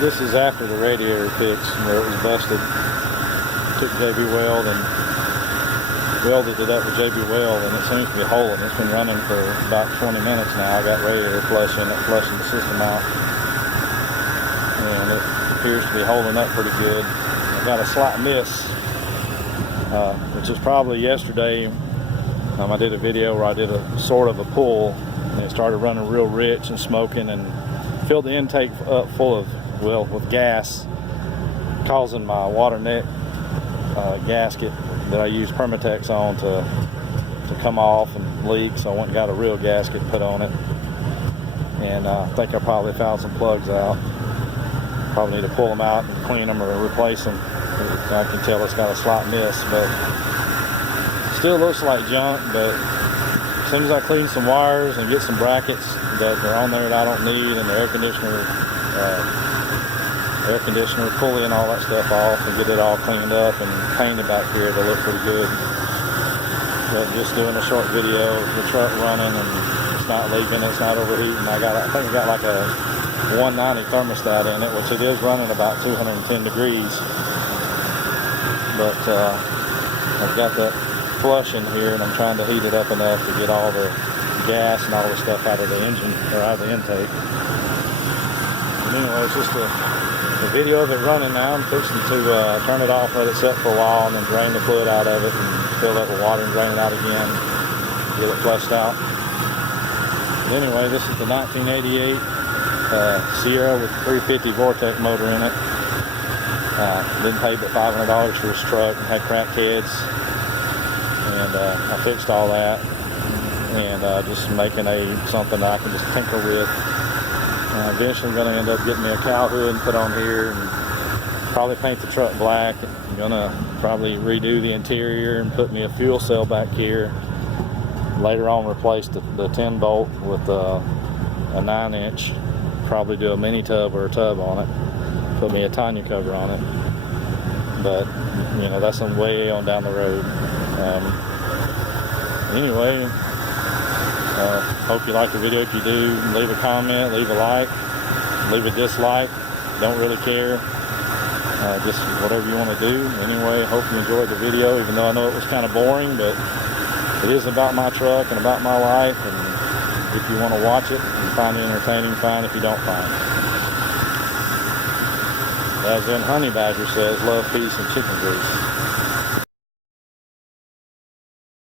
This is after the radiator fix where it was busted. Took JB Weld and welded it up with JB Weld, and it seems to be holding. It's been running for about 20 minutes now. I got radiator flushing the system out, and it appears to be holding up pretty good. I got a slight miss, which is probably yesterday. I did a video where I did a sort of a pull, and it started running real rich and smoking, and filled the intake up full of, well, with gas, causing my water neck gasket that I use Permatex on to come off and leak. So I went and got a real gasket put on it, and I think I probably found some plugs out. Probably need to pull them out and clean them or replace them. I can tell it's got a slight miss, but still looks like junk. But as soon as I clean some wires and get some brackets that are on there that I don't need, and the air conditioner pulley and all that stuff off, and get it all cleaned up and painted back here, it'll look pretty good. But just doing a short video of the truck running, and it's not leaking, it's not overheating. I think I got like a 190 thermostat in it, which it is running about 210 degrees. But I've got that flush in here, and I'm trying to heat it up enough to get all the gas and all the stuff out of the engine, or out of the intake. But anyway, it's just a video of it running now. I'm fixing to turn it off, let it set for a while, and then drain the fluid out of it and fill it with water and drain it out again, get it flushed out. But anyway, this is the 1988 Sierra with 350 Vortec motor in it. Didn't pay but $500 for this truck, and had cracked heads, and I fixed all that, and just making something that I can just tinker with. Eventually I'm going to end up getting me a cow hood and put on here, and probably paint the truck black. I'm going to probably redo the interior and put me a fuel cell back here. Later on replace the 10 bolt with a 9-inch. Probably do a mini tub or a tub on it. Put me a Tanya cover on it. But, you know, that's some way on down the road. Anyway, hope you like the video. If you do, leave a comment, leave a like, leave a dislike. Don't really care. Just whatever you want to do. Anyway, hope you enjoyed the video, even though I know it was kind of boring, but it is about my truck and about my life, and if you want to watch it and find it entertaining, fine. If you don't, fine. As in Honey Badger says, love, peace, and chicken grease.